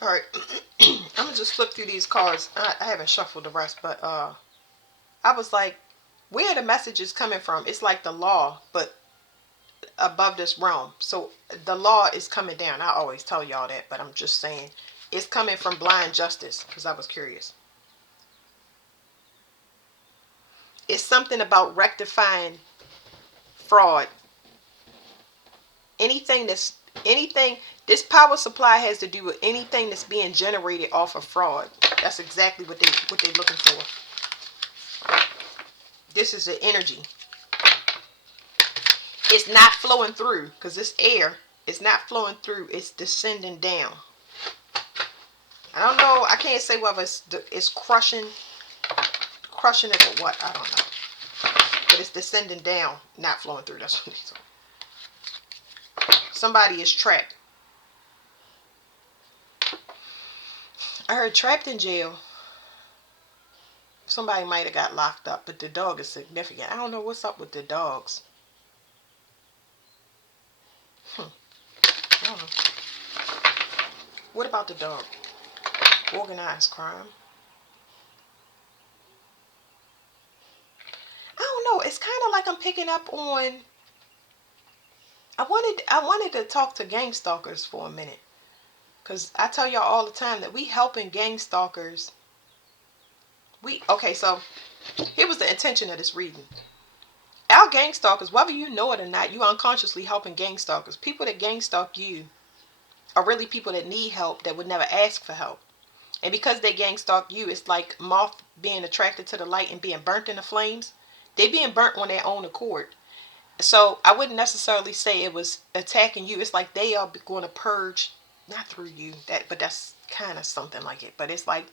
All right. I'm gonna just flip through these cards. I haven't shuffled the rest, but I was like, where are the messages coming from? It's like the law, but above this realm. So the law is coming down. I always tell y'all that, but I'm just saying it's coming from blind justice because I was curious. It's something about rectifying fraud. Anything that's anything this power supply has to do with anything that's being generated off of fraud. That's exactly what they're looking for. This is the energy. It's not flowing through because this air is not flowing through. It's descending down. I don't know. I can't say whether it's crushing it or what. I don't know. But it's descending down, not flowing through. That's what it's. Somebody is trapped. I heard trapped in jail. Somebody might have got locked up, but the dog is significant. I don't know what's up with the dogs. I don't know. What about the dog? Organized crime. I don't know. It's kind of like I'm picking up on. I wanted to talk to gang stalkers for a minute, cause I tell y'all all the time that we helping gang stalkers. So here was the intention of this reading. Our gang stalkers, whether you know it or not, you unconsciously helping gang stalkers. People that gang stalk you are really people that need help that would never ask for help. And because they gang stalk you, it's like moth being attracted to the light and being burnt in the flames. They being burnt on their own accord. So I wouldn't necessarily say it was attacking you. It's like they are going to purge, not through you, but that's kind of something like it. But it's like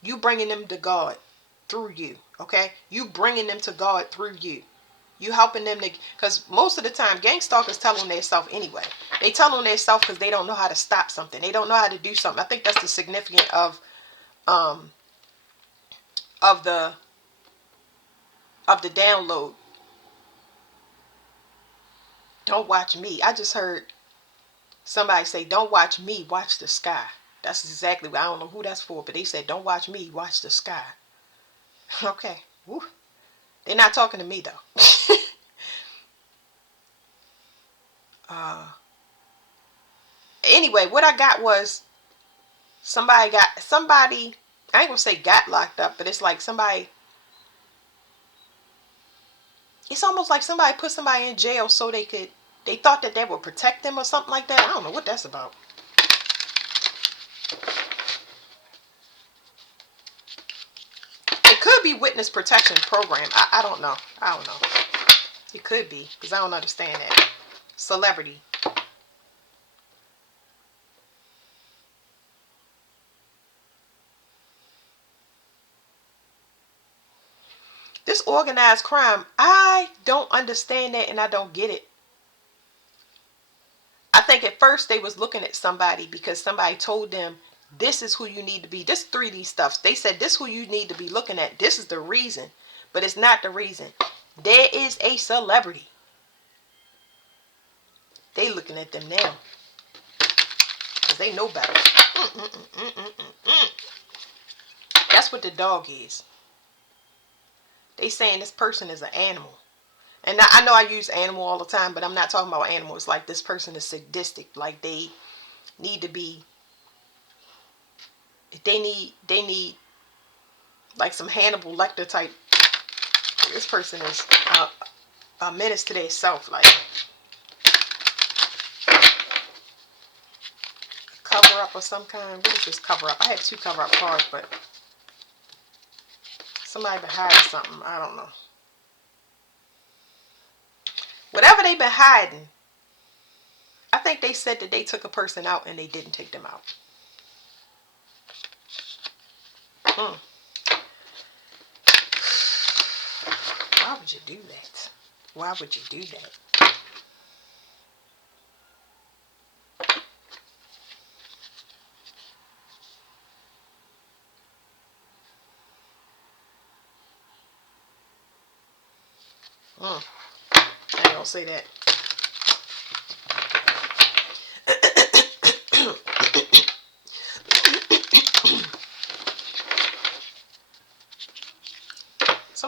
you bringing them to God through you, okay? You bringing them to God through you. You helping them to, because most of the time, gang stalkers tell on themselves anyway. They tell on themselves because they don't know how to stop something. They don't know how to do something. I think that's the significance um of the download. Don't watch me. I just heard somebody say, "Don't watch me, watch the sky." That's exactly what I don't know who that's for, but they said, "Don't watch me, watch the sky." Okay. Woo. They're not talking to me though. uh anyway, what I got was somebody I ain't gonna say got locked up, but it's like somebody, it's almost like somebody put somebody in jail so they thought that they would protect them or something like that. I don't know what that's about. It could be witness protection program. I don't know. I don't know. It could be, because I don't understand that. Celebrity. This organized crime, I don't understand that and I don't get it. I think at first they was looking at somebody because somebody told them this is who you need to be. This 3D stuff. They said this is who you need to be looking at. This is the reason. But it's not the reason. There is a celebrity. They looking at them now. Because they know better. That's what the dog is. They saying this person is an animal. And I know I use animal all the time, but I'm not talking about animals. Like this person is sadistic. Like they need to be, they need like some Hannibal Lecter type. This person is a menace to their self. Like cover up of some kind. What is this cover up? I had 2 cover up cards, but somebody been hiding something. I don't know. Whatever they been hiding, I think they said that they took a person out and they didn't take them out. Hmm. Why would you do that? Why would you do that? I ain't gonna say that.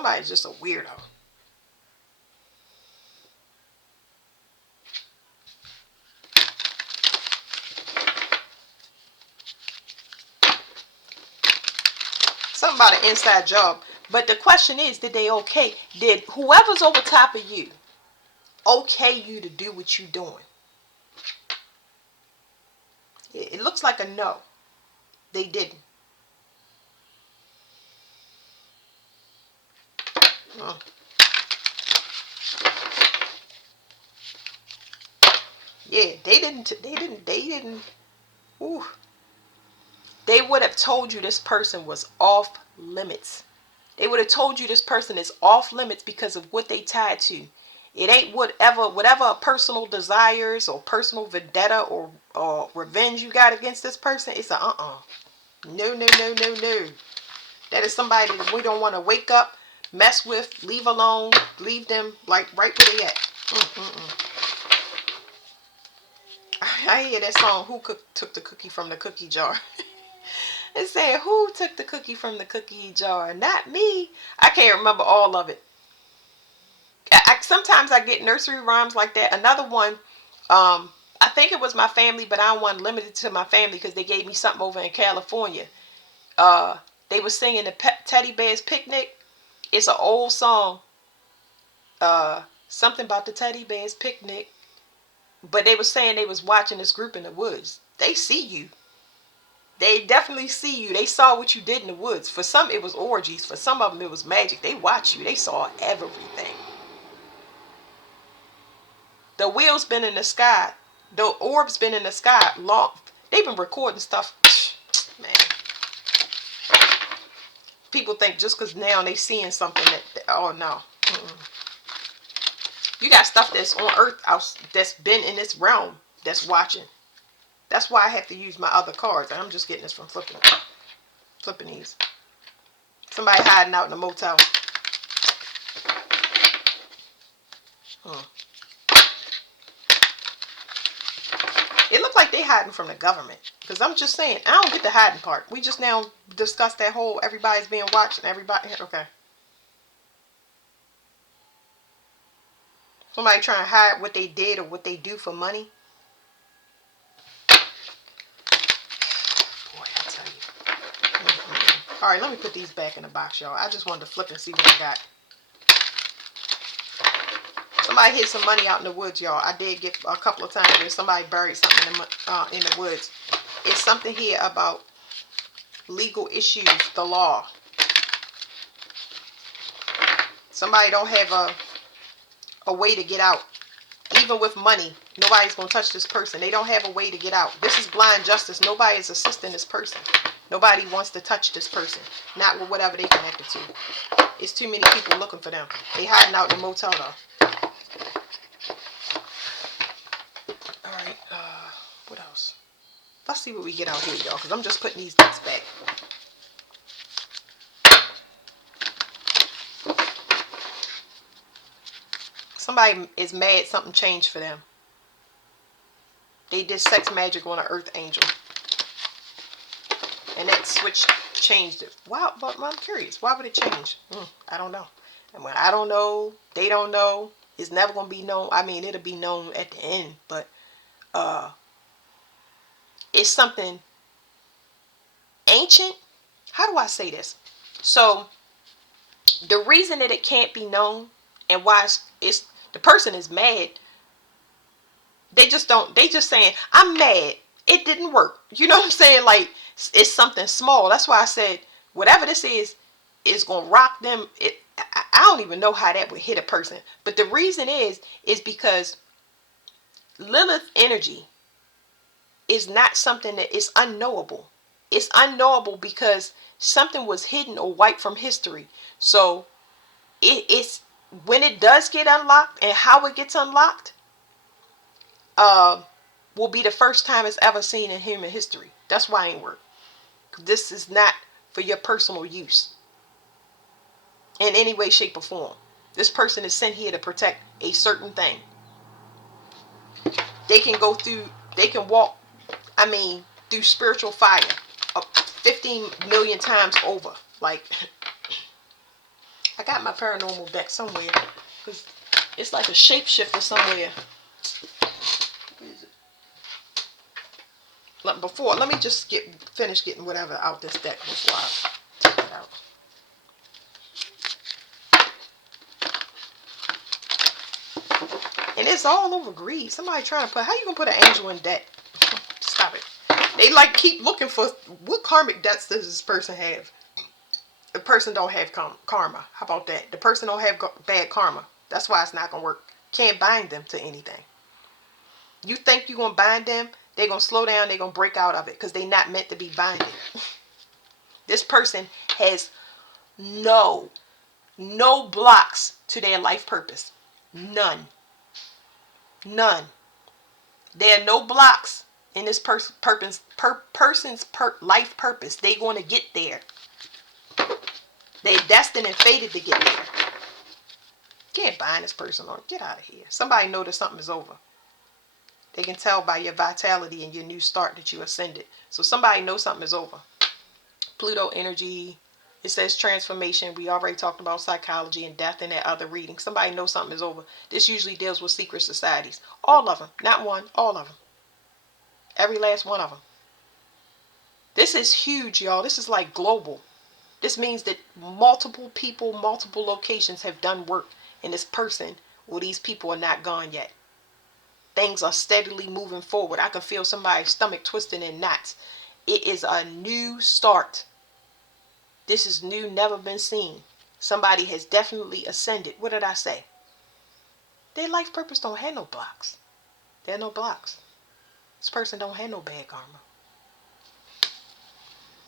Somebody's just a weirdo. Something about an inside job. But the question is, did they okay? Did whoever's over top of you okay you to do what you doing? It looks like a no. They didn't. Oh. Yeah, they didn't. Ooh. They would have told you this person was off limits. They would have told you this person is off limits because of what they tied to. It ain't whatever personal desires or personal vendetta or revenge you got against this person. It's a No, no, no, no, no. That is somebody that we don't want to wake up, mess with, leave alone, leave them like right where they at. I hear that song, Who Took the Cookie from the Cookie Jar? It said, who took the cookie from the cookie jar? Not me. I can't remember all of it. Sometimes I get nursery rhymes like that. Another one, I think it was my family, but I don't want to limit it to my family because they gave me something over in California. They were singing the Teddy Bear's Picnic. It's an old song. Something about the Teddy Bear's Picnic. But they were saying they was watching this group in the woods. They see you. They definitely see you. They saw what you did in the woods. For some, it was orgies. For some of them, it was magic. They watch you. They saw everything. The wheel's been in the sky. The orb's been in the sky long. They've been recording stuff. Man. People think just because now they seeing something that, oh no. You got stuff that's on Earth that's been in this realm that's watching. That's why I have to use my other cards. I'm just getting this from flipping these. Somebody hiding out in a motel. It looked like they hiding from the government. Because I'm just saying, I don't get the hiding part. We just now discussed that whole everybody's being watched and everybody. Okay. Somebody trying to hide what they did or what they do for money. Boy, I tell you. All right, let me put these back in the box, y'all. I just wanted to flip and see what I got. Somebody hid some money out in the woods, y'all. I did get a couple of times where somebody buried something in the woods. It's something here about legal issues, the law. Somebody don't have a way to get out. Even with money, nobody's going to touch this person. They don't have a way to get out. This is blind justice. Nobody is assisting this person. Nobody wants to touch this person. Not with whatever they connected to. It's too many people looking for them. They hiding out in the motel though. Alright, what else? Let's see what we get out here, y'all, because I'm just putting these decks back. Somebody is mad something changed for them. They did sex magic on an earth angel. And that switch changed it. Wow, but I'm curious. Why would it change? I don't know. And when I don't know, they don't know. It's never going to be known. I mean, it'll be known at the end. But it's something ancient. How do I say this? So, the reason that it can't be known and why it's the person is mad. They just saying, I'm mad. It didn't work. You know what I'm saying? Like, it's something small. That's why I said, whatever this is going to rock them. I don't even know how that would hit a person. But the reason is because Lilith energy is not something that is unknowable. It's unknowable because something was hidden or wiped from history. So, it's when it does get unlocked and how it gets unlocked will be the first time it's ever seen in human history. That's why it ain't work. This is not for your personal use in any way, shape, or form. This person is sent here to protect a certain thing. They can walk, through spiritual fire 15 million times over. Like, I got my paranormal deck somewhere. Because it's like a shapeshifter somewhere. Let me just finish getting whatever out this deck before I take it out. And it's all over greed. Somebody trying to how you gonna put an angel in debt? Stop it. They like keep looking for what karmic debts does this person have? The person don't have karma. How about that? The person don't have bad karma. That's why it's not gonna work. Can't bind them to anything. You think you're gonna bind them, they're gonna slow down, they're gonna break out of it because they're not meant to be binded. This person has no blocks to their life purpose. None. There are no blocks in this person's life purpose. They're going to get there. They're destined and fated to get there. Can't bind this person on. Get out of here. Somebody know that something is over. They can tell by your vitality and your new start that you ascended. So somebody knows something is over. Pluto energy. It says transformation. We already talked about psychology and death in that other reading. Somebody knows something is over. This usually deals with secret societies. All of them. Not one. All of them. Every last one of them. This is huge, y'all. This is like global. This means that multiple people, multiple locations have done work. And this person, well, these people are not gone yet. Things are steadily moving forward. I can feel somebody's stomach twisting in knots. It is a new start. This is new, never been seen. Somebody has definitely ascended. What did I say? Their life purpose don't have no blocks. There are no blocks. This person don't have no bad karma.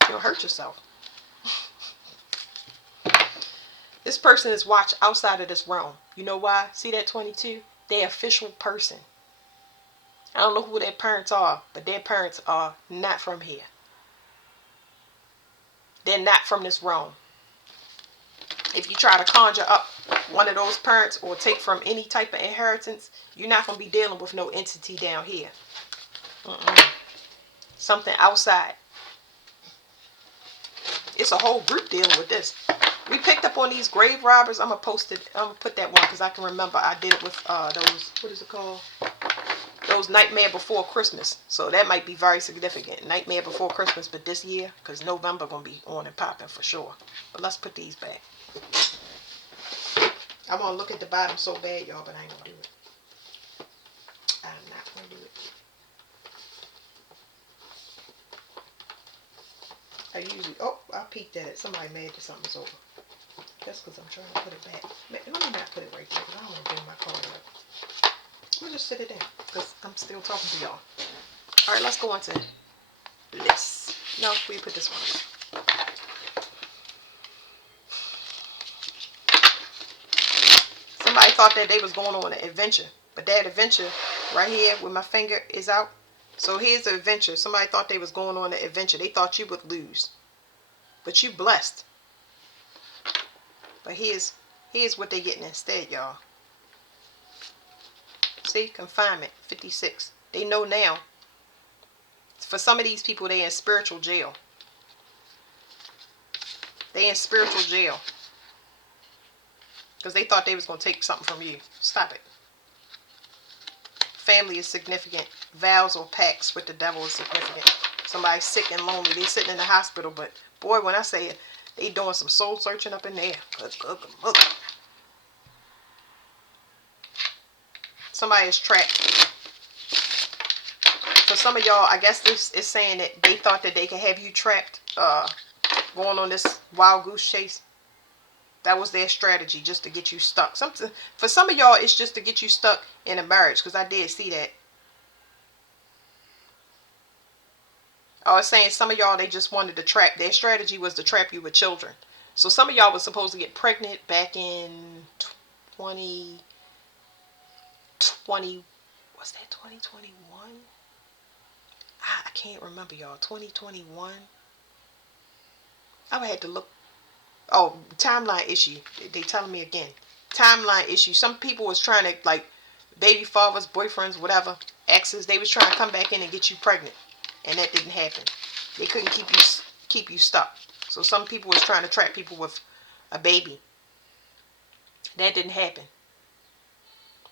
You'll hurt yourself. This person is watched outside of this realm. You know why? See that 22? They're official person. I don't know who their parents are, but their parents are not from here. They're not from this realm. If you try to conjure up one of those parents or take from any type of inheritance, you're not going to be dealing with no entity down here. Something outside. It's a whole group dealing with this. We picked up on these grave robbers. I'm going to post it. I'm going to put that one because I can remember I did it with those, what is it called? Those Nightmare Before Christmas. So that might be very significant. Nightmare Before Christmas, but this year, because November going to be on and popping for sure. But let's put these back. I want to look at the bottom so bad, y'all, but I ain't going to do it. I'm not going to do it. I usually, I peeked at it. Somebody mad that something's over. That's because I'm trying to put it back. Let me not put it right there because I don't want to bring my card up. We'll just sit it down because I'm still talking to y'all. All right, let's go on to this. No, we put this one. Somebody thought that they was going on an adventure, but that adventure right here where my finger is out. So here's the adventure. Somebody thought they was going on an adventure. They thought you would lose, but you blessed. But here's what they're getting instead, y'all. See, confinement, 56. They know now. For some of these people, they in spiritual jail. They in spiritual jail. Because they thought they was going to take something from you. Stop it. Family is significant. Vows or pacts with the devil is significant. Somebody's sick and lonely. They sitting in the hospital. But boy, when I say it, they doing some soul searching up in there. Somebody is trapped. For some of y'all, I guess this is saying that they thought that they could have you trapped, going on this wild goose chase. That was their strategy, just to get you stuck. For some of y'all, it's just to get you stuck in a marriage, because I did see that. Oh, it's saying some of y'all, they just wanted to trap. Their strategy was to trap you with children. So some of y'all was supposed to get pregnant back in 2020. Was that 2021? I can't remember, y'all. 2021. I had to look. Oh, timeline issue. They telling me again. Timeline issue. Some people was trying to, like, baby fathers, boyfriends, whatever, exes, they was trying to come back in and get you pregnant. And that didn't happen. They couldn't keep you stuck. So some people was trying to trap people with a baby. That didn't happen.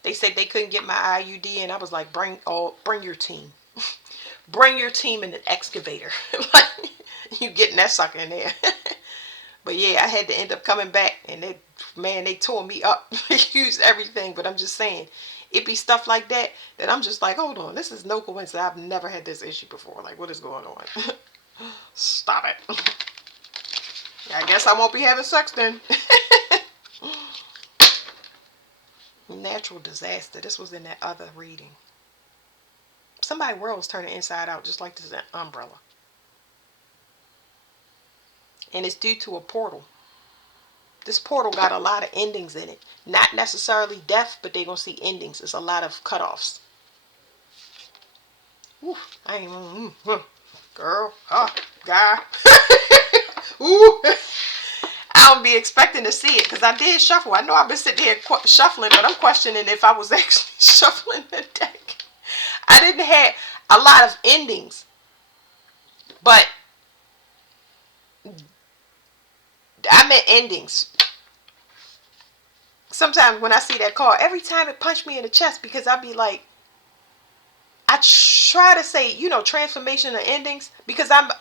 They said they couldn't get my IUD, and I was like, bring your team. Bring your team in an excavator. Like, you getting that sucker in there. But yeah, I had to end up coming back, and they tore me up. They used everything, but I'm just saying, it be stuff like that that I'm just like, hold on, this is no coincidence. I've never had this issue before. Like, what is going on? Stop it. I guess I won't be having sex then. Natural disaster. This was in that other reading. Somebody's world was turning inside out, just like this umbrella. And it's due to a portal. This portal got a lot of endings in it. Not necessarily death, but they're going to see endings. It's a lot of cutoffs. Ooh, I ain't, girl, guy. Ooh. I don't be expecting to see it, because I did shuffle. I know I've been sitting here shuffling, but I'm questioning if I was actually shuffling the deck. I didn't have a lot of endings, but I meant endings. Sometimes when I see that card, every time it punched me in the chest, because I'd be like, I try to say, transformation and endings, because I'm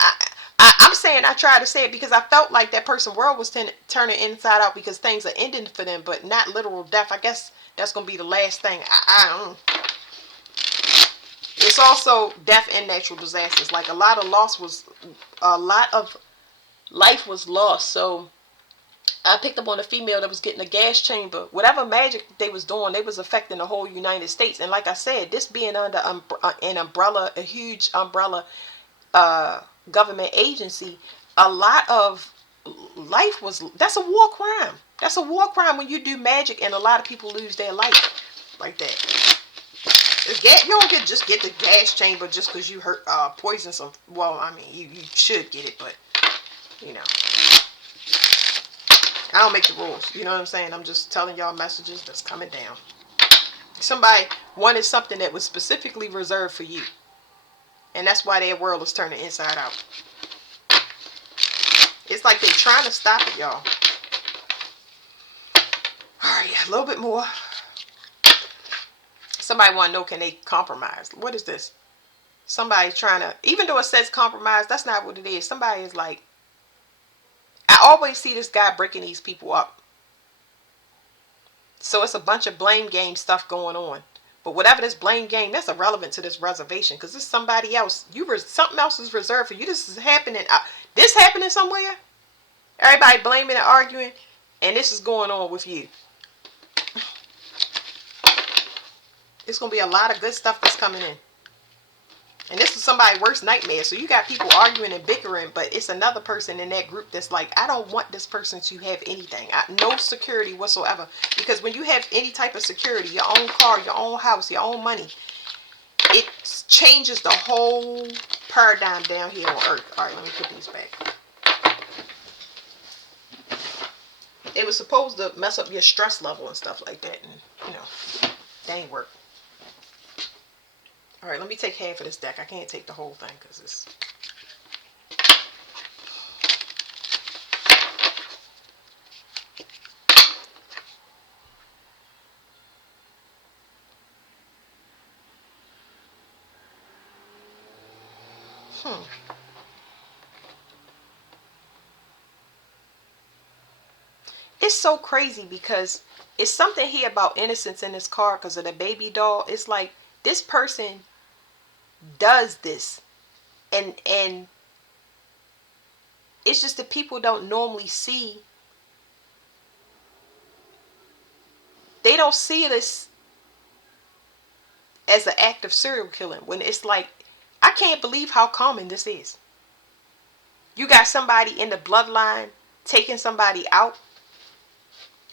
saying I try to say it because I felt like that person's world was turning inside out because things are ending for them, but not literal death. I guess that's going to be the last thing. I don't. It's also death and natural disasters. Like, a lot of life was lost. So I picked up on a female that was getting a gas chamber. Whatever magic they was doing, they was affecting the whole United States. And like I said, this being under an umbrella, a huge umbrella government agency, a lot of that's a war crime. That's a war crime when you do magic and a lot of people lose their life like that. You don't just get the gas chamber just because you hurt poison some. Well, I mean, you should get it, but I don't make the rules. You know what I'm saying? I'm just telling y'all messages that's coming down. Somebody wanted something that was specifically reserved for you, and that's why their world is turning inside out. It's like they're trying to stop it, y'all. Alright, a little bit more. Somebody want to know, can they compromise? What is this? Somebody's trying to, even though it says compromise, that's not what it is. Somebody is like, I always see this guy breaking these people up. So it's a bunch of blame game stuff going on. But whatever this blame game, that's irrelevant to this reservation, because it's somebody else. Something else is reserved for you. This is happening. This happening somewhere. Everybody blaming and arguing, and this is going on with you. It's going to be a lot of good stuff that's coming in. And this is somebody's worst nightmare. So you got people arguing and bickering, but it's another person in that group that's like, I don't want this person to have anything. No security whatsoever. Because when you have any type of security, your own car, your own house, your own money, it changes the whole paradigm down here on Earth. All right, let me put these back. It was supposed to mess up your stress level and stuff like that. And, that ain't work. All right, let me take half of this deck. I can't take the whole thing because it's... It's so crazy because it's something here about innocence in this card because of the baby doll. It's like this person does this, and it's just that people don't normally see. They don't see this as an act of serial killing, when it's like, I can't believe how common this is. You got somebody in the bloodline taking somebody out,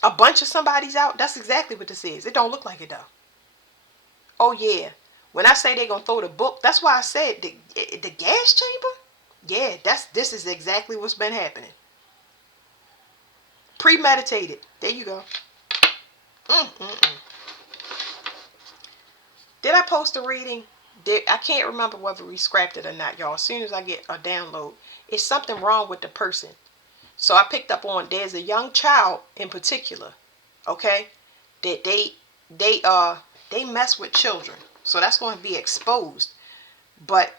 a bunch of somebody's out. That's exactly what this is. It don't look like it though. Oh yeah, when I say they're gonna throw the book, that's why I said the gas chamber. Yeah, this is exactly what's been happening. Premeditated. There you go. Did I post a reading? I can't remember whether we scrapped it or not, y'all. As soon as I get a download, it's something wrong with the person. So I picked up on, there's a young child in particular Okay, that they mess with children, so that's going to be exposed. But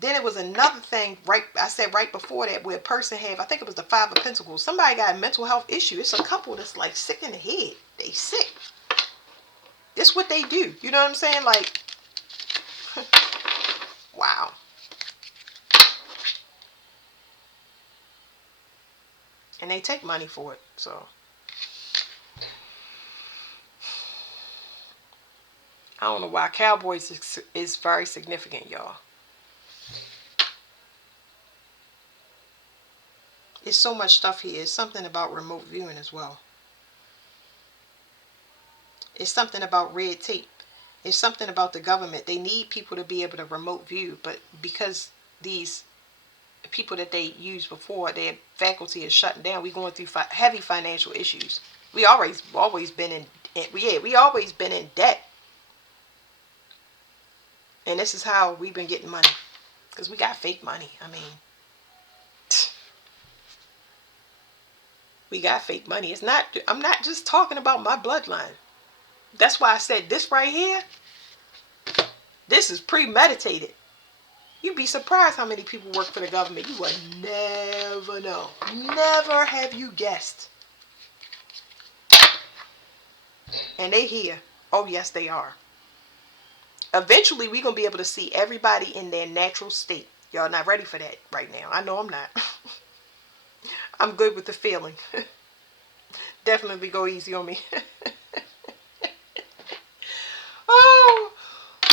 then it was another thing, right? I said right before that, where a person have, I think it was the Five of Pentacles. Somebody got a mental health issue. It's a couple that's like sick in the head. They sick. This what they do. You know what I'm saying? Like, wow. And they take money for it. So I don't know why Cowboys is very significant, y'all. It's so much stuff here. It's something about remote viewing as well. It's something about red tape. It's something about the government. They need people to be able to remote view, but because these people that they used before, their faculty is shutting down, we're going through heavy financial issues. We always been we always been in debt, and this is how we've been getting money, because we got fake money. I mean, we got fake money. It's not. I'm not just talking about my bloodline. That's why I said this right here. This is premeditated. You'd be surprised how many people work for the government. You would never know. Never have you guessed. And they here. Oh, yes, they are. Eventually, we're going to be able to see everybody in their natural state. Y'all not ready for that right now. I know I'm not. I'm good with the feeling. Definitely go easy on me. Oh,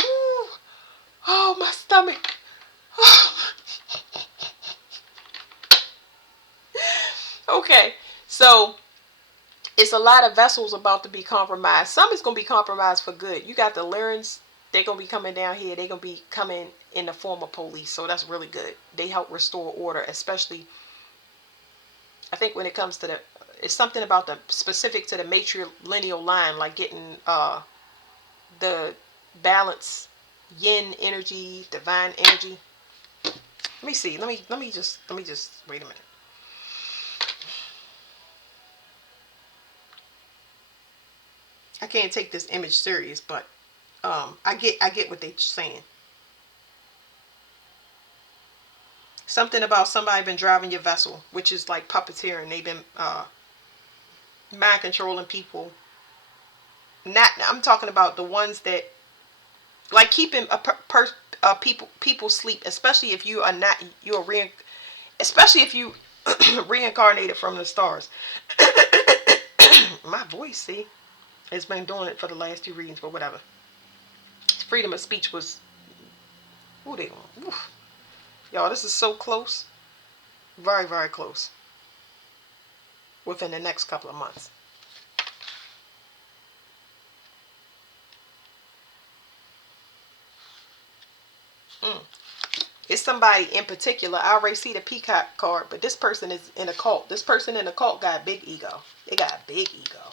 ooh, oh, my stomach. Okay, so it's a lot of vessels about to be compromised. Some is going to be compromised for good. You got the Lyrans. They're going to be coming down here. They're going to be coming in the form of police. So that's really good. They help restore order, especially, I think when it comes to it's something about the specific to the matrilineal line, like getting the balance, yin energy, divine energy. Let me see. Let me just wait a minute. I can't take this image serious, but I get what they're saying. Something about somebody been driving your vessel, which is like puppeteering. They've been mind controlling people. Not, I'm talking about the ones that like keeping people sleep, especially if you are not, especially if you reincarnated from the stars. My voice, see, it's been doing it for the last two readings, but whatever. Freedom of speech was, ooh, y'all, this is so close, very, very close. Within the next couple of months. It's somebody in particular. I already see the peacock card, but this person is in a cult. This person in a cult got a big ego. They got a big ego.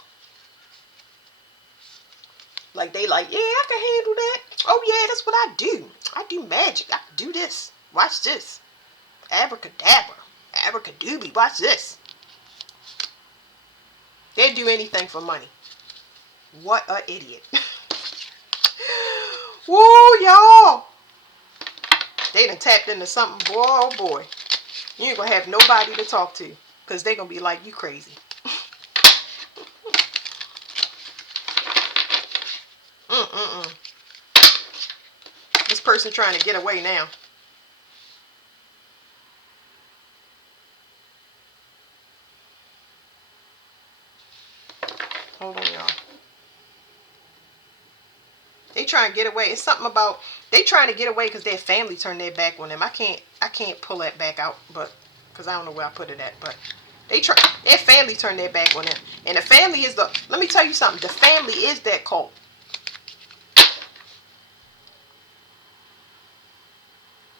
Like they like, yeah, I can handle that. Oh yeah, that's what I do. I do magic. I do this. Watch this. Abracadabra. Abracadooby. Watch this. They'd do anything for money. What a idiot. Woo, y'all. They done tapped into something, boy, oh boy. You ain't gonna have nobody to talk to, because they gonna be like, you crazy. Mm-mm-mm. This person trying to get away now. Hold on, y'all. They trying to get away. It's something about they trying to get away because their family turned their back on them. I can't pull that back out, but because I don't know where I put it at. But their family turned their back on them, and the family is the. Let me tell you something. The family is that cult.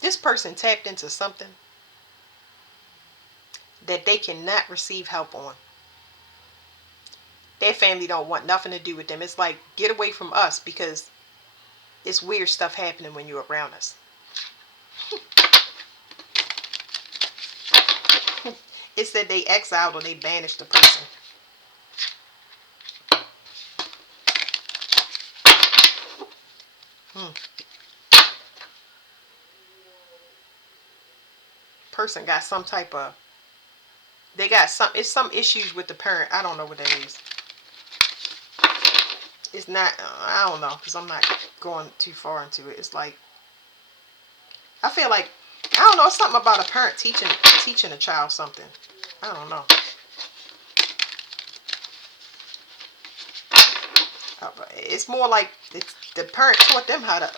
This person tapped into something that they cannot receive help on. Their family don't want nothing to do with them. It's like, get away from us, because it's weird stuff happening when you're around us. It said they exiled or they banished the person. Hmm. Person got some type of, they got some, it's some issues with the parent. I don't know what that is. It's not, I don't know, because I'm not going too far into it. It's like, I feel like, I don't know, it's something about a parent teaching a child something. I don't know. It's more like the parent taught them how to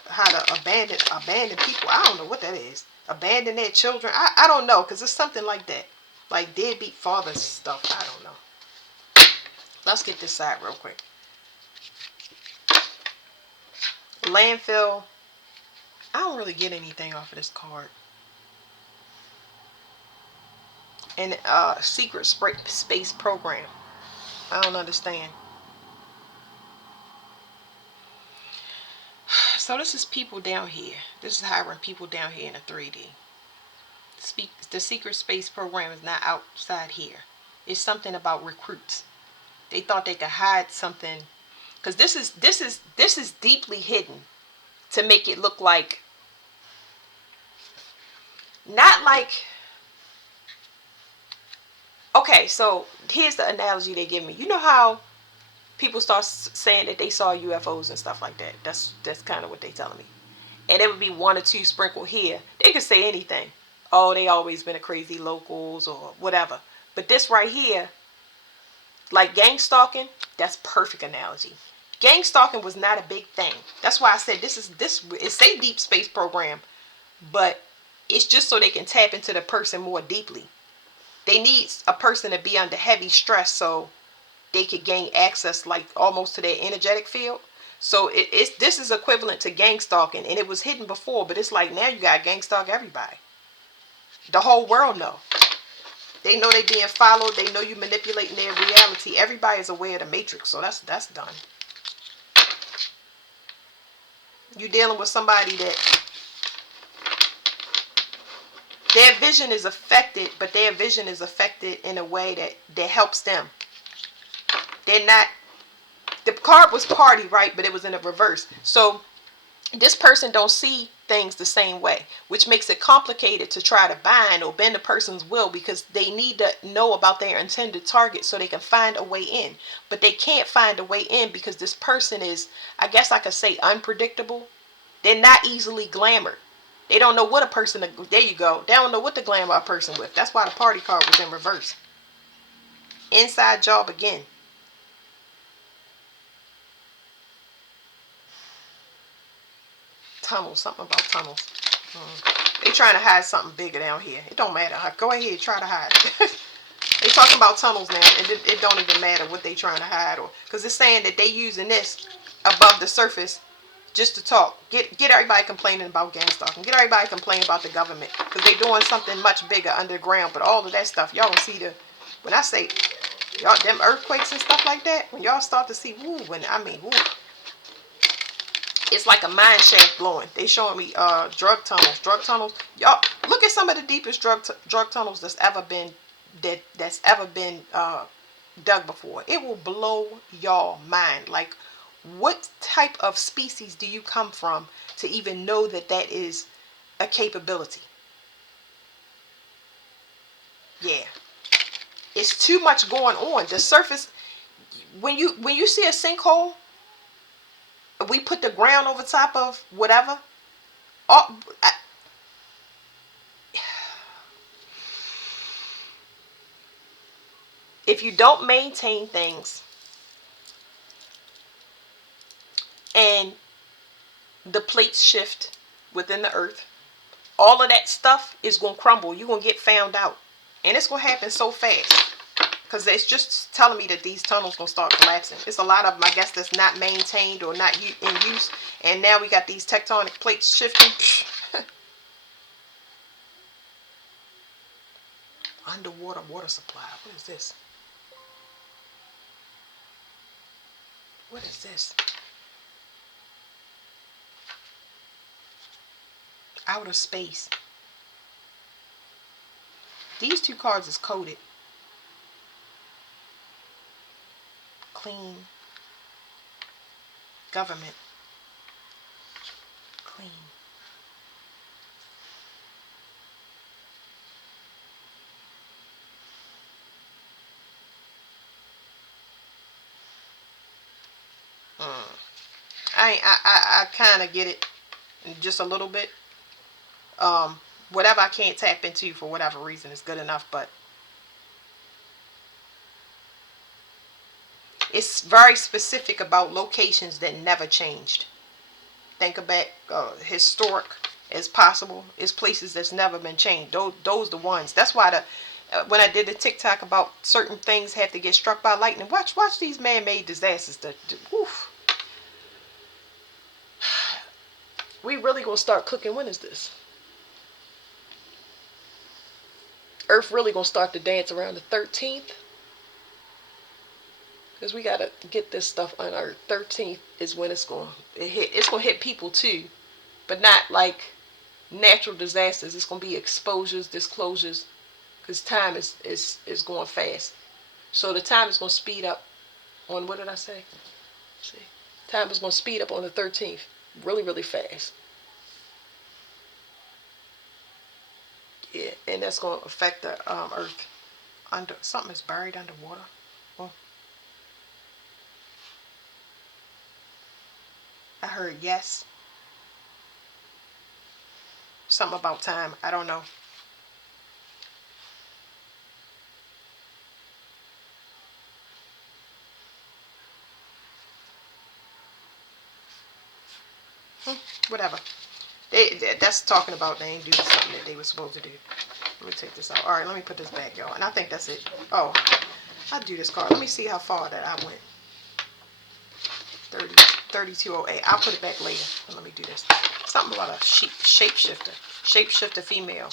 abandon people. I don't know what that is. Abandon their children. I don't know, because it's something like that. Like deadbeat father stuff. I don't know. Let's get this side real quick. Landfill. I don't really get anything off of this card. And secret space program. I don't understand. So this is people down here. This is hiring people down here in a 3D. The secret space program is not outside here. It's something about recruits. They thought they could hide something, because this is deeply hidden to make it look like, not like, okay, so here's the analogy they give me. You know how people start saying that they saw UFOs and stuff like that? That's kind of what they telling me. And it would be one or two sprinkled here. They could say anything. Oh, they always been a crazy locals or whatever. But this right here, like gang stalking, that's perfect analogy. Gang stalking was not a big thing. That's why I said it's a deep space program, but it's just so they can tap into the person more deeply. They need a person to be under heavy stress so they could gain access, like almost to their energetic field. So this is equivalent to gang stalking, and it was hidden before, but it's like now you got gang stalk everybody. The whole world know. They know they being followed. They know you manipulating their reality. Everybody is aware of the matrix, so that's done. You dealing with somebody that their vision is affected, but their vision is affected in a way that helps them. They're not. The card was party, right? But it was in a reverse. So this person don't see things the same way, which makes it complicated to try to bind or bend a person's will, because they need to know about their intended target so they can find a way in. But they can't find a way in because this person is, I guess I could say, unpredictable. They're not easily glamored. They don't know what a person, there you go. They don't know what to glamour a person with. That's why the party card was in reverse. Inside job again. Tunnels, something about tunnels. They trying to hide something bigger down here. It don't matter. Go ahead, try to hide. They talking about tunnels now, and it don't even matter what they trying to hide, or because it's saying that they using this above the surface just to talk. Get everybody complaining about gang stalking. Get everybody complaining about the government, because they doing something much bigger underground. But all of that stuff, y'all will see when I say y'all them earthquakes and stuff like that. When y'all start to see woo, it's like a mine shaft blowing. They showing me drug tunnels. Y'all look at some of the deepest drug tunnels that's ever been dug before. It will blow y'all mind. Like, what type of species do you come from to even know that is a capability? Yeah, it's too much going on. The surface, when you see a sinkhole, we put the ground over top of whatever. All, if you don't maintain things and the plates shift within the earth, all of that stuff is going to crumble. You're going to get found out. And it's going to happen so fast. Because it's just telling me that these tunnels going to start collapsing. It's a lot of them, I guess, that's not maintained or not in use. And now we got these tectonic plates shifting. Underwater water supply. What is this? What is this? Outer space. These two cards is coded. Clean. Government. clean. I kind of get it just a little bit. Um, Whatever I can't tap into for whatever reason is good enough, but it's very specific about locations that never changed. Think about historic as possible. It's places that's never been changed. Those the ones. That's why when I did the TikTok about certain things have to get struck by lightning. Watch these man-made disasters. Oof. We really gonna start cooking. When is this? Earth really gonna start to dance around the 13th. Because we gotta get this stuff unearthed. 13th is when it's gonna hit. It's gonna hit people too, but not like natural disasters. It's gonna be exposures, disclosures, because time is going fast. So the time is gonna speed up on, what did I say? Let's see, time is gonna speed up on the 13th, really really fast. Yeah, and that's gonna affect the Earth. Under something is buried underwater. Well, I heard yes. Something about time. I don't know. Whatever. That's talking about they ain't doing something that they were supposed to do. Let me take this out. All right, let me put this back, y'all. And I think that's it. Oh, I'll do this card. Let me see how far that I went. 30, 3208. I'll put it back later. Let me do this. Something about a shapeshifter. Shapeshifter female.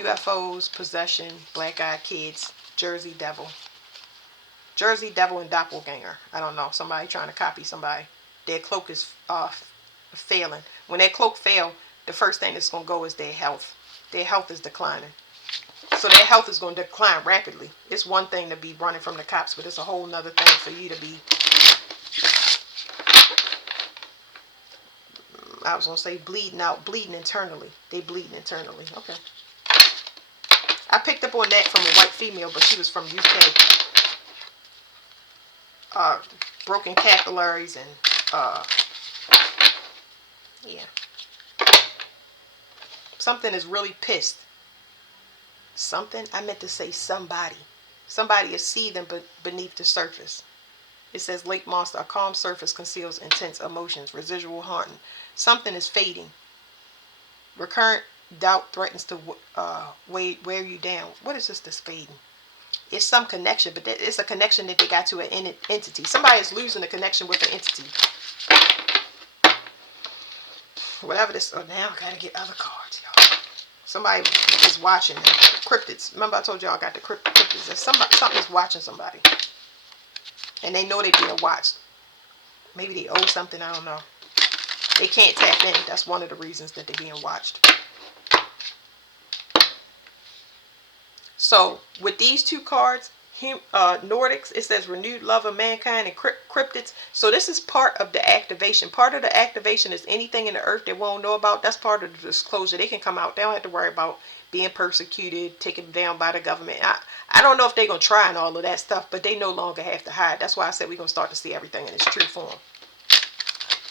UFOs, possession, black-eyed kids, Jersey Devil. Jersey Devil and Doppelganger. I don't know. Somebody trying to copy somebody. Their cloak is failing. When their cloak fail, the first thing that's going to go is their health. Their health is declining. So their health is going to decline rapidly. It's one thing to be running from the cops, but it's a whole nother thing for you to be, I was going to say bleeding out, bleeding internally. They bleeding internally. Okay. I picked up on that from a white female, but she was from UK. Broken capillaries and, yeah. Something is really pissed. Something, I meant to say somebody. Somebody is seething beneath the surface. It says Lake Monster, a calm surface conceals intense emotions, residual haunting. Something is fading. Recurrent doubt threatens to wear you down. What is this that's fading? It's some connection, but it's a connection that they got to an entity. Somebody is losing a connection with an entity. Whatever this, oh, now I gotta get other cards, y'all. Somebody is watching them. Cryptids. Remember I told y'all I got the cryptids. Something is watching somebody. And they know they're being watched. Maybe they owe something, I don't know. They can't tap in. That's one of the reasons that they're being watched. So, with these two cards, Nordics, it says renewed love of mankind, and cryptids. So this is part of the activation. Part of the activation is anything in the earth they won't know about. That's part of the disclosure. They can come out. They don't have to worry about being persecuted, taken down by the government. I don't know if they're going to try and all of that stuff, but they no longer have to hide. That's why I said we're going to start to see everything in its true form.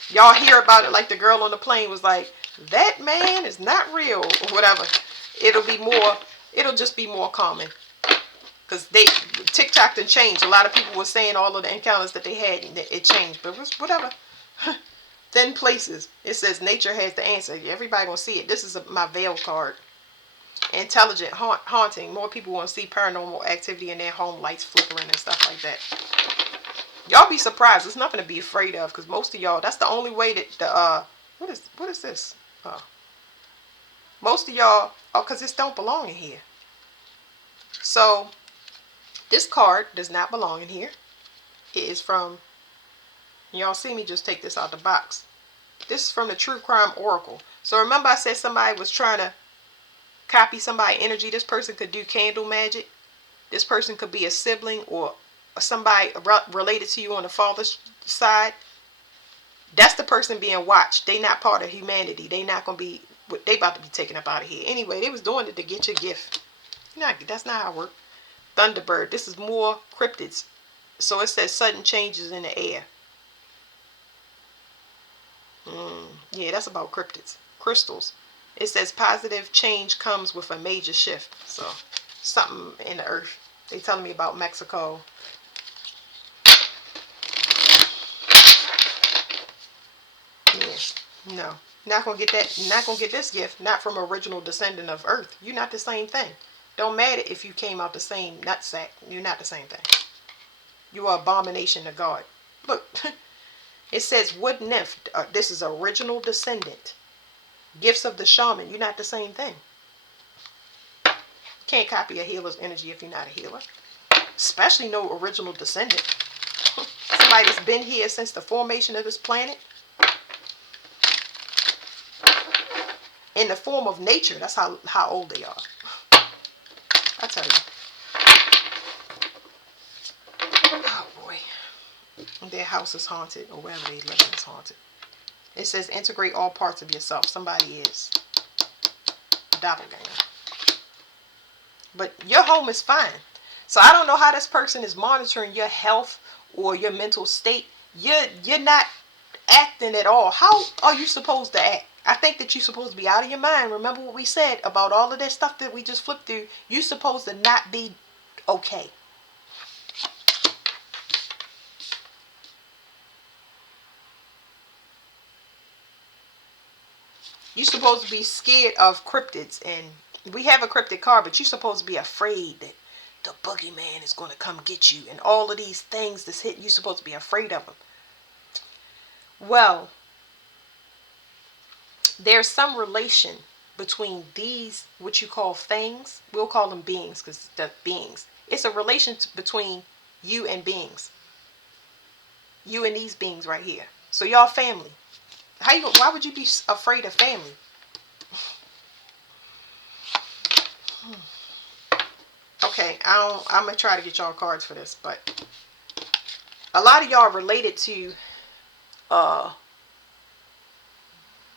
Y'all hear about it like the girl on the plane was like, that man is not real or whatever. It'll just be more common. Because TikTok done changed. A lot of people were saying all of the encounters that they had, and it changed. But it was whatever. Thin places. It says nature has the answer. Everybody gonna see it. This is my veil card. Intelligent haunting. More people want to see paranormal activity in their home, lights flickering and stuff like that. Y'all be surprised. There's nothing to be afraid of, because most of y'all, that's the only way that the what is this? Most of y'all, because this don't belong in here. So this card does not belong in here. It is from, y'all see me just take this out the box. This is from the True Crime Oracle. So remember I said somebody was trying to copy somebody's energy. This person could do candle magic. This person could be a sibling or somebody related to you on the father's side. That's the person being watched. They not part of humanity. They not gonna be. They about to be taken up out of here. Anyway, they was doing it to get your gift. That's not how it works. Thunderbird. This is more cryptids. So it says sudden changes in the air. Yeah, that's about cryptids. Crystals. It says positive change comes with a major shift. So something in the earth. They telling me about Mexico. Yeah. No. Not gonna get that. Not gonna get this gift. Not from original descendant of Earth. You're not the same thing. Don't matter if you came out the same nutsack. You're not the same thing. You are abomination to God. Look. It says wood nymph. This is original descendant. Gifts of the shaman. You're not the same thing. Can't copy a healer's energy if you're not a healer. Especially no original descendant. Somebody that's been here since the formation of this planet. In the form of nature. That's how old they are. I tell you. Oh boy. Their house is haunted, or wherever they live is haunted. It says integrate all parts of yourself. Somebody is doppelganger. But your home is fine. So I don't know how this person is monitoring your health or your mental state. You're not acting at all. How are you supposed to act? I think that you're supposed to be out of your mind. Remember what we said about all of that stuff that we just flipped through. You're supposed to not be okay. You're supposed to be scared of cryptids, and we have a cryptid card, but you're supposed to be afraid that the boogeyman is going to come get you, and all of these things that's hit. You're supposed to be afraid of them. Well, there's some relation between these, what you call things. We'll call them beings because they're beings. It's a relation between you and beings. You and these beings right here. So y'all family. Why would you be afraid of family? Okay, I'm gonna try to get y'all cards for this, but a lot of y'all are related to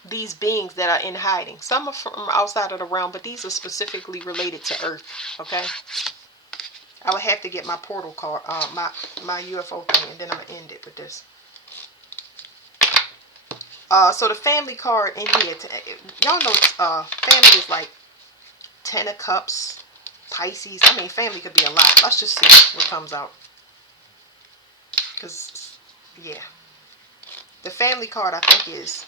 these beings that are in hiding. Some are from outside of the realm, but these are specifically related to Earth. Okay, I would have to get my portal card, my UFO thing, and then I'm gonna end it with this. So the family card in here, y'all know, family is like 10 of Cups, Pisces. I mean, family could be a lot. Let's just see what comes out. Because, yeah. The family card, I think, is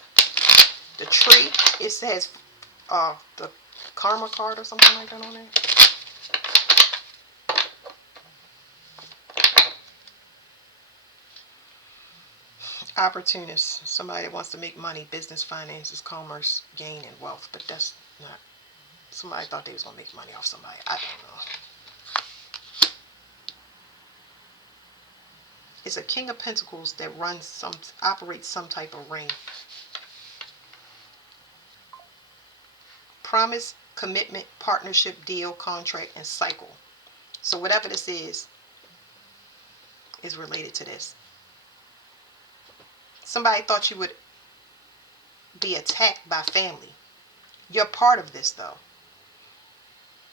the tree. It says the karma card or something like that on there. Opportunist. Somebody that wants to make money, business, finances, commerce, gain, and wealth. But that's not. Somebody thought they was going to make money off somebody. I don't know. It's a King of Pentacles that operates some type of ring. Promise, commitment, partnership, deal, contract, and cycle. So whatever this is related to this. Somebody thought you would be attacked by family. You're part of this, though.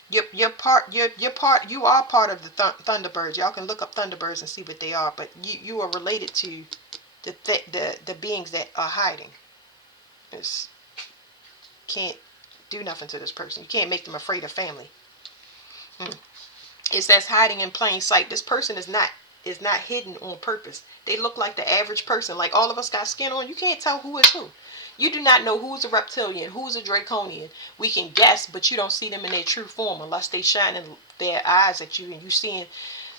You are part of the Thunderbirds. Y'all can look up Thunderbirds and see what they are. But you are related to the beings that are hiding. It's, can't do nothing to this person. You can't make them afraid of family. It says hiding in plain sight. This person is not hidden on purpose. They look like the average person. Like all of us got skin on. You can't tell who is who. You do not know who's a reptilian, who's a draconian. We can guess, but you don't see them in their true form unless they shining their eyes at you and you seeing.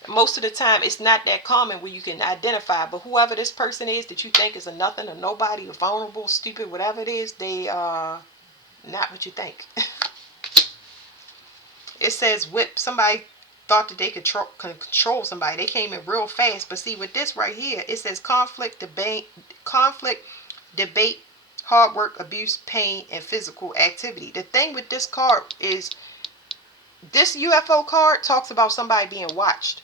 Most of the time, it's not that common where you can identify. But whoever this person is that you think is a nothing, a nobody, a vulnerable, stupid, whatever it is, they are not what you think. It says whip. Somebody thought that they could control somebody. They came in real fast. But see, with this right here, it says conflict, debate, hard work, abuse, pain, and physical activity. The thing with this card is this UFO card talks about somebody being watched.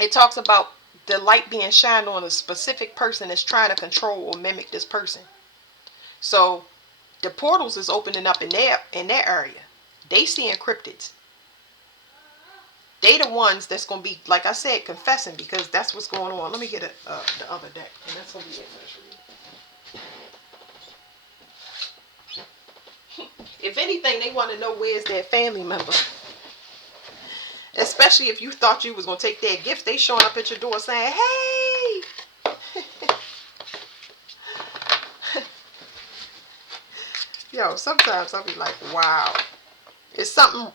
It talks about the light being shined on a specific person that's trying to control or mimic this person. So the portals is opening up in their area. They seeing cryptids. They the ones that's gonna be, like I said, confessing, because that's what's going on. Let me get the other deck, and that's gonna be it for this reading. If anything, they want to know where's their family member. Especially if you thought you was gonna take their gifts, they showing up at your door saying, "Hey." Yo, sometimes I'll be like, wow, it's something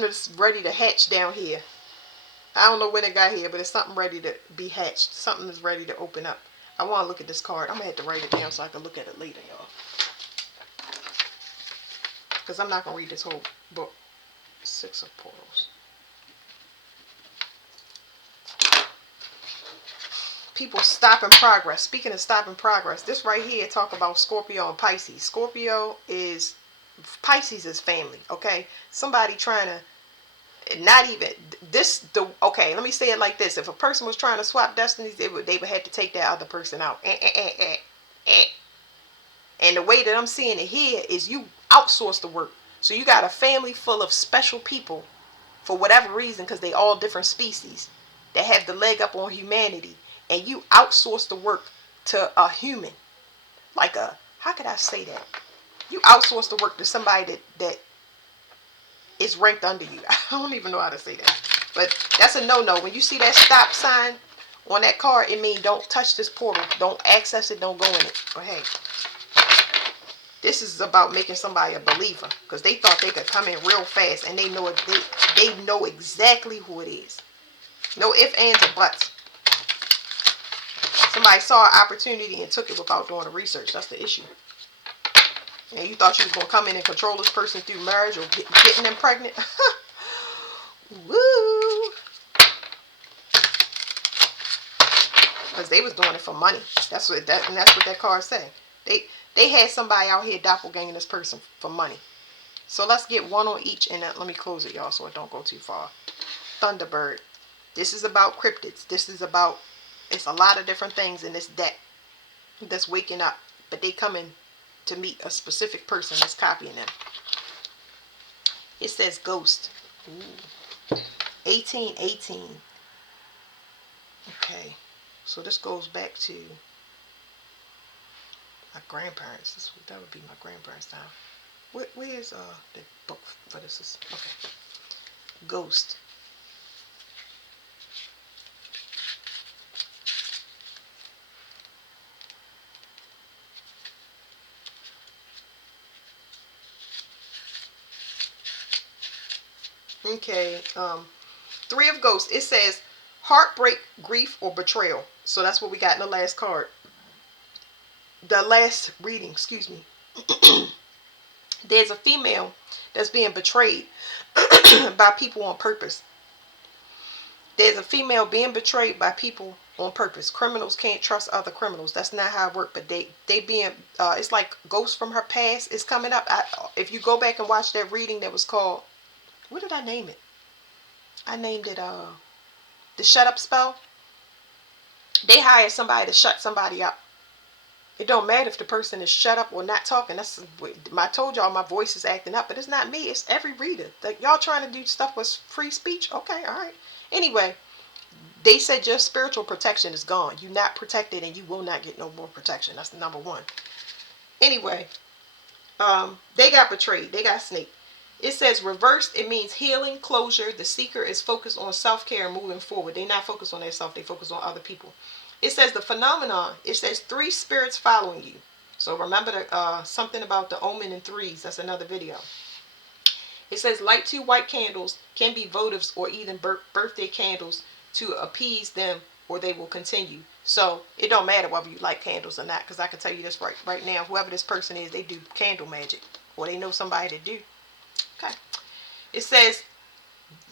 that's ready to hatch down here. I don't know when it got here, but it's something ready to be hatched. Something is ready to open up. I want to look at this card. I'm gonna have to write it down so I can look at it later, y'all, because I'm not gonna read this whole book. Six of Portals. People stopping progress. Speaking of stopping progress, this right here talk about Scorpio and Pisces. Pisces is family, okay? Somebody trying to, not even this, okay, let me say it like this. If a person was trying to swap destinies, they would have to take that other person out. And the way that I'm seeing it here is you outsource the work. So you got a family full of special people, for whatever reason, because they all different species, that have the leg up on humanity. And you outsource the work to a human. Like how could I say that? You outsource the work to somebody that is ranked under you. I don't even know how to say that. But that's a no-no. When you see that stop sign on that card, it means don't touch this portal. Don't access it. Don't go in it. But hey, this is about making somebody a believer, because they thought they could come in real fast, and they know it. They know exactly who it is. No ifs, ands, or buts. Somebody saw an opportunity and took it without doing the research. That's the issue. And you thought you was going to come in and control this person through marriage or getting them pregnant? Woo! Because they was doing it for money. That's what that card said. They had somebody out here doppelganging this person for money. So let's get one on each, and let me close it, y'all, so it don't go too far. Thunderbird. This is about cryptids. This is about, it's a lot of different things in this deck that's waking up, but they coming to meet a specific person that's copying them. It says Ghost. Ooh. 1818. Okay, so this goes back to my grandparents. That would be my grandparents' time. Where's the book for this? Okay. Ghost. Okay, Three of Ghosts. It says heartbreak, grief, or betrayal. So that's what we got in the last card. The last reading, excuse me. There's a female that's being betrayed by people on purpose. There's a female being betrayed by people on purpose. Criminals can't trust other criminals. That's not how it works. But they being, it's like ghosts from her past is coming up. If you go back and watch that reading that was called, what did I name it? I named it the shut up spell. They hired somebody to shut somebody up. It don't matter if the person is shut up or not talking. I told y'all my voice is acting up, but it's not me. It's every reader. Like, y'all trying to do stuff with free speech. Okay, all right. Anyway, they said your spiritual protection is gone. You're not protected, and you will not get no more protection. That's number one. Anyway, they got betrayed. They got snaked. It says reversed. It means healing, closure. The seeker is focused on self-care and moving forward. They're not focused on themselves. They focus on other people. It says the phenomenon. It says three spirits following you. So remember something about the omen in threes. That's another video. It says light two white candles can be votives or even birthday candles to appease them, or they will continue. So it don't matter whether you like candles or not, because I can tell you this right now. Whoever this person is, they do candle magic, or they know somebody that do. Okay. It says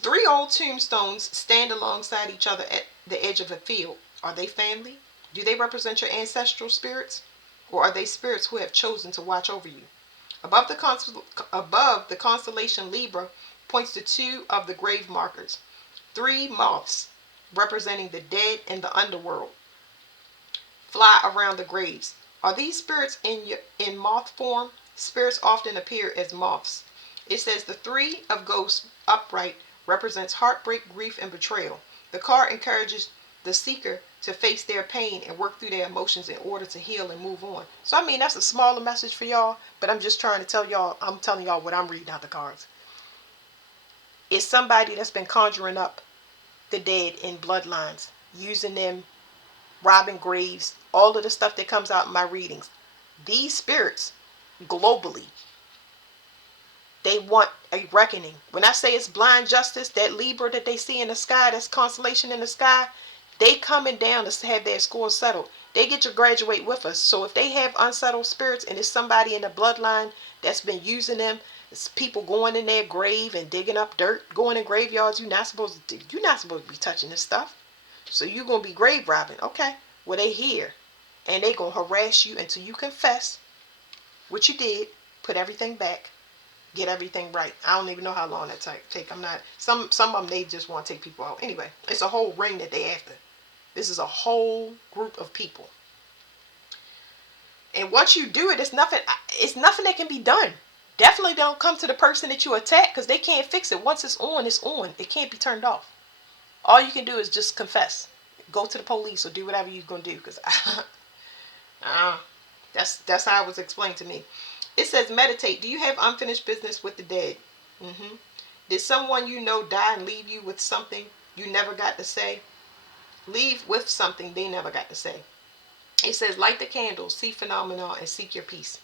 three old tombstones stand alongside each other at the edge of a field. Are they family? Do they represent your ancestral spirits? Or are they spirits who have chosen to watch over you? Above the constellation Libra points to two of the grave markers. Three moths. representing the dead and the underworld, fly around the graves. Are these spirits in moth form? Spirits often appear as moths. It says the three of ghosts upright represents heartbreak, grief, and betrayal. The card encourages the seeker to face their pain and work through their emotions in order to heal and move on. So I mean, that's a smaller message for y'all, but I'm just trying to tell y'all, I'm telling y'all what I'm reading out the cards. It's somebody that's been conjuring up the dead in bloodlines, using them, robbing graves, all of the stuff that comes out in my readings. These spirits, globally, they want a reckoning. When I say it's blind justice, that Libra that they see in the sky, that's constellation in the sky, they coming down to have their scores settled. They get to graduate with us. So if they have unsettled spirits and it's somebody in the bloodline that's been using them, it's people going in their grave and digging up dirt, going in graveyards. You're not supposed to be touching this stuff. So you're gonna be grave robbing. Okay. Well, they here and they gonna harass you until you confess what you did, put everything back, get everything right. I don't even know how long that take. I'm not. Some of them, they just want to take people out. Anyway, it's a whole ring that they after. This is a whole group of people. And once you do it, it's nothing that can be done. Definitely don't come to the person that you attack, because they can't fix it. Once it's on, it's on. It can't be turned off. All you can do is just confess. Go to the police or do whatever you're going to do, because that's how it was explained to me. It says meditate. Do you have unfinished business with the dead? Did someone you know die and leave you with something you never got to say? Leave with something they never got to say. It says light the candles, see phenomena, and seek your peace.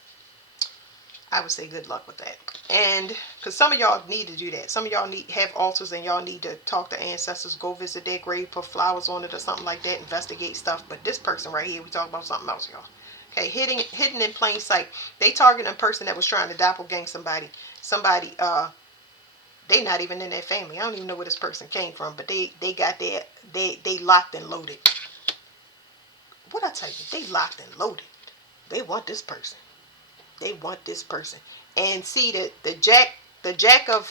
I would say good luck with that. And because some of y'all need to do that. Some of y'all have altars and y'all need to talk to ancestors, go visit their grave, put flowers on it or something like that, investigate stuff. But this person right here, we talk about something else, y'all. Okay, hidden in plain sight. They targeting a person that was trying to doppelgang somebody. They not even in their family. I don't even know where this person came from, but they got their, they locked and loaded. What I tell you, they locked and loaded. They want this person. They want this person. And see that the jack of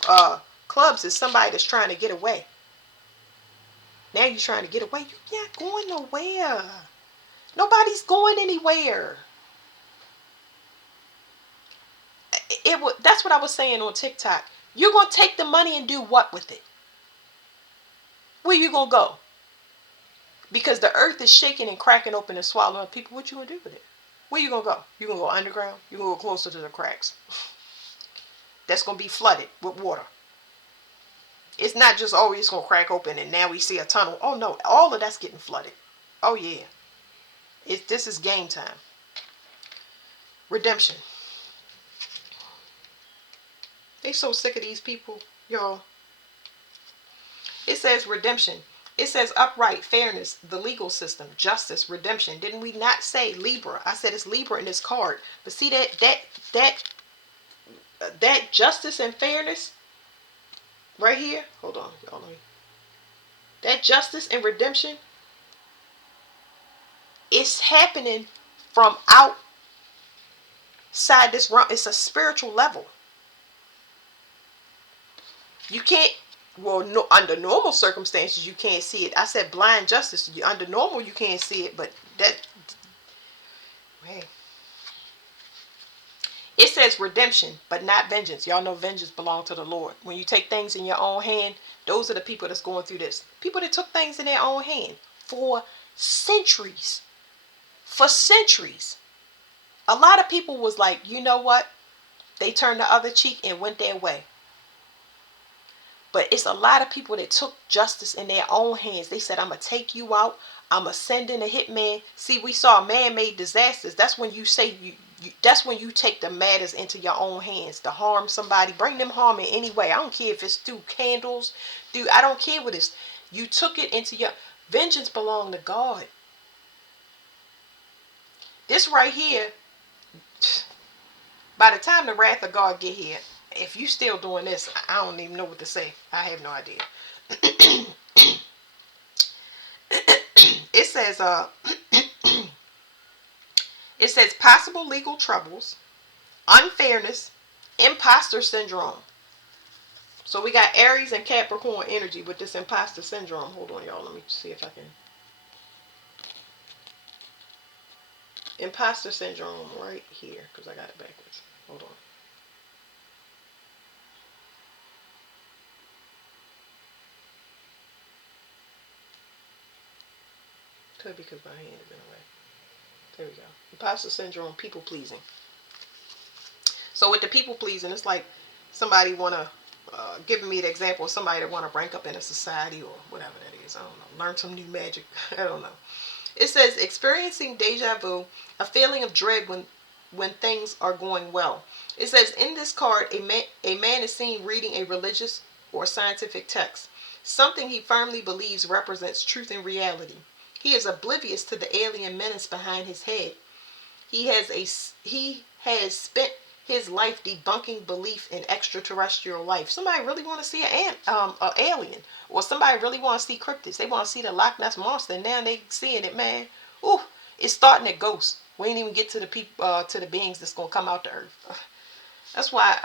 clubs is somebody that's trying to get away. Now you're trying to get away. You're not going nowhere. Nobody's going anywhere. That's what I was saying on TikTok. You're going to take the money and do what with it? Where you going to go? Because the earth is shaking and cracking open and swallowing up people. What you going to do with it? Where you going to go? You going to go underground? You going to go closer to the cracks? That's going to be flooded with water. It's not just, oh, it's going to crack open and now we see a tunnel. Oh, no. All of that's getting flooded. Oh, yeah. This is game time. Redemption. They so sick of these people, y'all. It says redemption. It says upright, fairness, the legal system, justice, redemption. Didn't we not say Libra? I said it's Libra in this card. But see that justice and fairness right here. Hold on, y'all. That justice and redemption is happening from outside this realm. It's a spiritual level. You can't, well, no, under normal circumstances, you can't see it. I said blind justice. Under normal, you can't see it, but hey. It says redemption, but not vengeance. Y'all know vengeance belongs to the Lord. When you take things in your own hand, those are the people that's going through this. People that took things in their own hand for centuries. For centuries. A lot of people was like, you know what? They turned the other cheek and went their way. But it's a lot of people that took justice in their own hands. They said, I'm going to take you out. I'm going to send in a hitman. See, we saw man-made disasters. That's when you say, that's when you take the matters into your own hands to harm somebody. Bring them harm in any way. I don't care if it's through candles. I don't care what it is. You took it into your... Vengeance belongs to God. This right here, by the time the wrath of God get here, if you still doing this, I don't even know what to say. I have no idea. It says, it says possible legal troubles, unfairness, imposter syndrome. So we got Aries and Capricorn energy with this imposter syndrome. Hold on, y'all. Let me see if I can. Imposter syndrome right here, because I got it backwards. Hold on. Could be because my hand is in the way. There we go. Imposter syndrome, people pleasing. So with the people pleasing, it's like somebody want to, giving me the example of somebody that want to rank up in a society or whatever that is. I don't know. Learn some new magic. I don't know. It says experiencing deja vu, a feeling of dread when things are going well. It says in this card, a man is seen reading a religious or scientific text, something he firmly believes represents truth and reality. He is oblivious to the alien menace behind his head. He has spent his life debunking belief in extraterrestrial life. Somebody really want to see an alien, or somebody really want to see cryptids. They want to see the Loch Ness monster. And now they seeing it, man. Ooh, it's starting at ghosts. We ain't even get to the people, to the beings that's gonna come out the earth. That's why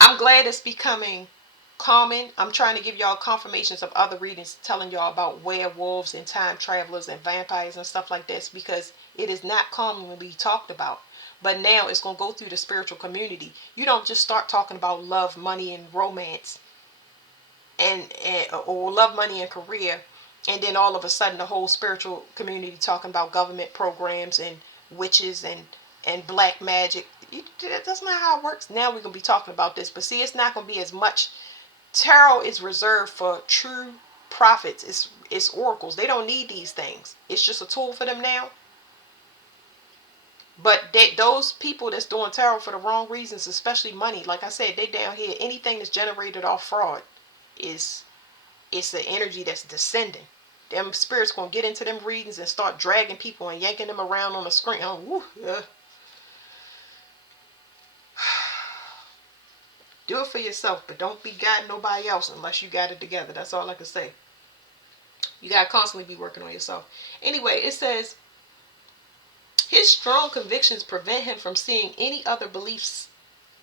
I'm glad it's becoming common. I'm trying to give y'all confirmations of other readings telling y'all about werewolves and time travelers and vampires and stuff like this, because it is not commonly talked about. But now it's going to go through the spiritual community. You don't just start talking about love, money, and romance, or love, money, and career, and then all of a sudden the whole spiritual community talking about government programs and witches and black magic. That's not how it works. Now we're going to be talking about this. But see, it's not going to be as much. Tarot is reserved for true prophets. It's oracles. They don't need these things. It's just a tool for them now. But those people that's doing tarot for the wrong reasons, especially money, like I said, they down here. Anything that's generated off fraud it's the energy that's descending. Them spirits gonna get into them readings and start dragging people and yanking them around on the screen. Oh, woo, yeah. Do it for yourself, but don't be guiding nobody else unless you got it together. That's all I can say. You gotta constantly be working on yourself. Anyway, it says his strong convictions prevent him from seeing any other beliefs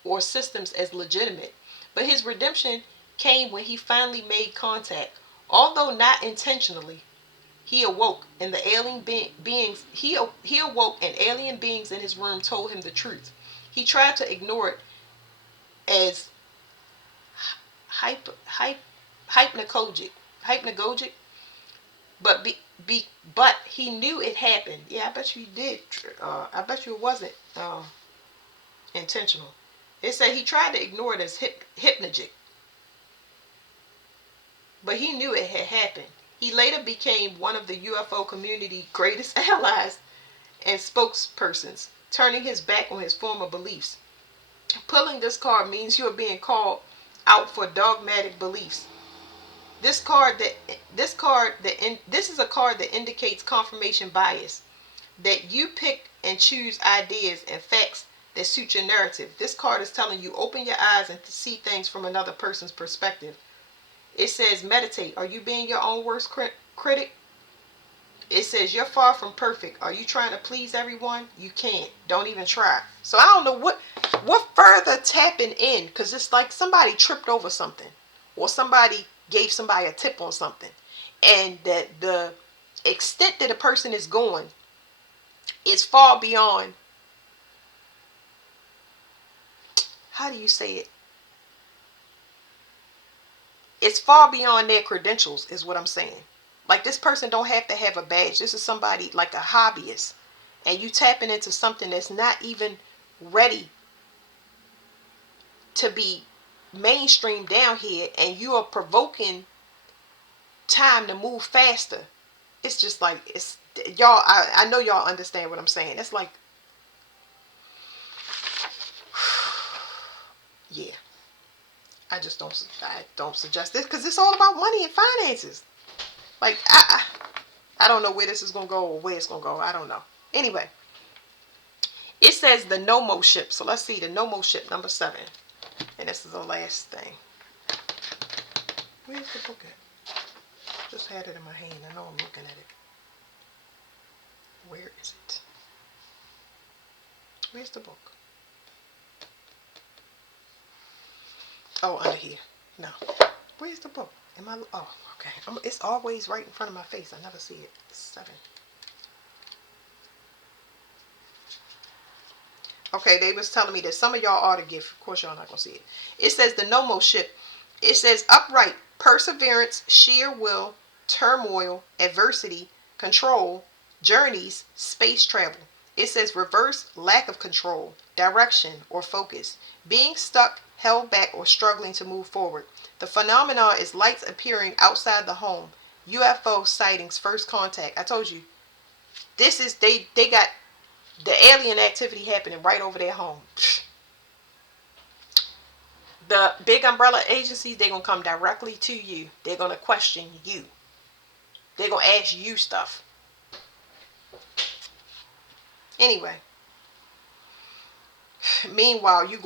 or systems as legitimate. But his redemption came when he finally made contact. Although not intentionally, he awoke, and the alien beings he awoke, and alien beings in his room told him the truth. He tried to ignore it as hypnagogic, but but he knew it happened. Yeah, I bet you did. I bet you it wasn't intentional. It said he tried to ignore it as hypnagogic, but he knew it had happened. He later became one of the UFO community greatest allies and spokespersons, turning his back on his former beliefs. Pulling this card means you are being called out for dogmatic beliefs. This is a card that indicates confirmation bias, that you pick and choose ideas and facts that suit your narrative. This card is telling you open your eyes and see things from another person's perspective. It says meditate. Are you being your own worst critic? It says you're far from perfect. Are you trying to please everyone? You can't. Don't even try. So I don't know what further tapping in, because it's like somebody tripped over something, or somebody gave somebody a tip on something, and that the extent that a person is going is far beyond, how do you say it? It's far beyond their credentials is what I'm saying. Like, this person don't have to have a badge. This is somebody like a hobbyist, and you tapping into something that's not even ready to be mainstream down here, and you are provoking time to move faster. It's just like, it's y'all, I know y'all understand what I'm saying. It's like, yeah, I don't suggest this, because it's all about money and finances. Like, I don't know where this is gonna go or where it's gonna go. I don't know. Anyway, it says the Nomo ship. So let's see the Nomo ship number 7, and this is the last thing. Where's the book at? Just had it in my hand. I know I'm looking at it. Where is it? Where's the book? Oh, under here. No. Where's the book? Am I? Oh, okay. It's always right in front of my face. I never see it. 7. Okay, they was telling me that some of y'all ought to give. Of course, y'all not gonna see it. It says the Nomo ship. It says upright, perseverance, sheer will, turmoil, adversity, control, journeys, space travel. It says reverse, lack of control, direction or focus, being stuck, held back, or struggling to move forward. The phenomenon is lights appearing outside the home, UFO sightings, first contact. I told you, this is they got the alien activity happening right over their home. The big umbrella agencies, they're going to come directly to you. They're going to question you. They're going to ask you stuff. Anyway, meanwhile, you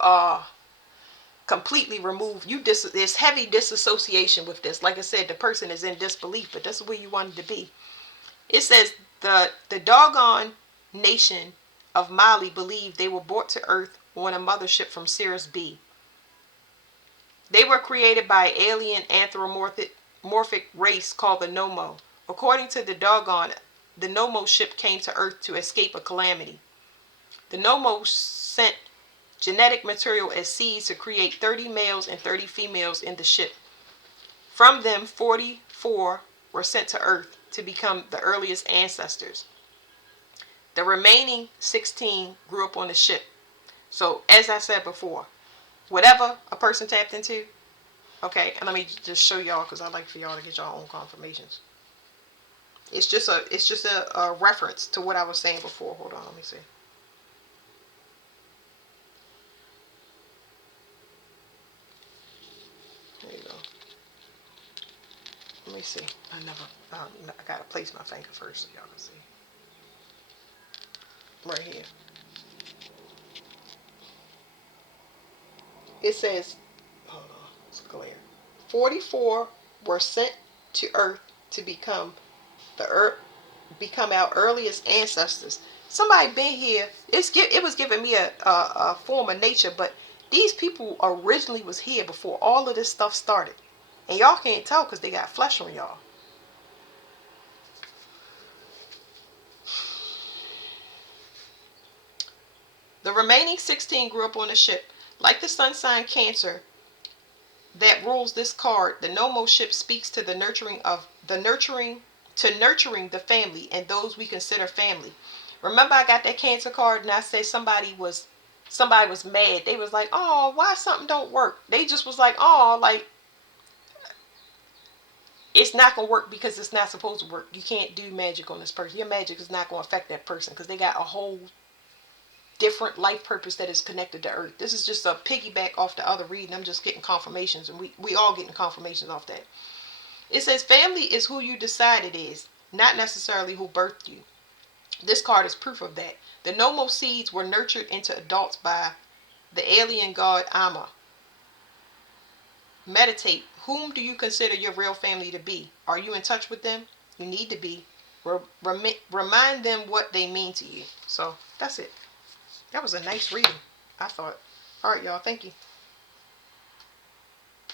are completely removed. There's heavy disassociation with this. Like I said, the person is in disbelief, but this is where you wanted to be. It says the doggone nation of Mali believed they were brought to Earth on a mothership from Sirius B. They were created by an alien anthropomorphic race called the Nomo. According to the doggone, the Nomo ship came to Earth to escape a calamity. The Nomo sent genetic material as seeds to create 30 males and 30 females in the ship. From them, 44 were sent to Earth to become the earliest ancestors. The remaining 16 grew up on the ship. So, as I said before, whatever a person tapped into, okay, and let me just show y'all because I like for y'all to get y'all own confirmations. It's just a reference to what I was saying before. Hold on, let me see. There you go. Let me see. I gotta place my finger first so y'all can see. Right here. It says, hold on, it's clear. 44 were sent to Earth to become our earliest ancestors. Somebody been here. It was giving me a form of nature, but these people originally was here before all of this stuff started, and y'all can't tell because they got flesh on y'all. The remaining 16 grew up on the ship. Like the sun sign Cancer that rules this card, the Nomo ship speaks to nurturing the family and those we consider family. Remember, I got that Cancer card and I said somebody was mad. They was like, "Oh, why something don't work?" They just was like, "Oh, like it's not gonna work because it's not supposed to work. You can't do magic on this person. Your magic is not gonna affect that person because they got a whole different life purpose that is connected to Earth." This is just a piggyback off the other reading. I'm just getting confirmations, and we all getting confirmations off that. It says family is who you decide it is, not necessarily who birthed you. This card is proof of that. The Nomo seeds were nurtured into adults by the alien god Amma. Meditate. Whom do you consider your real family to be? Are you in touch with them? You need to be. Remind them what they mean to you. So that's it. That was a nice reading, I thought. All right, y'all. Thank you.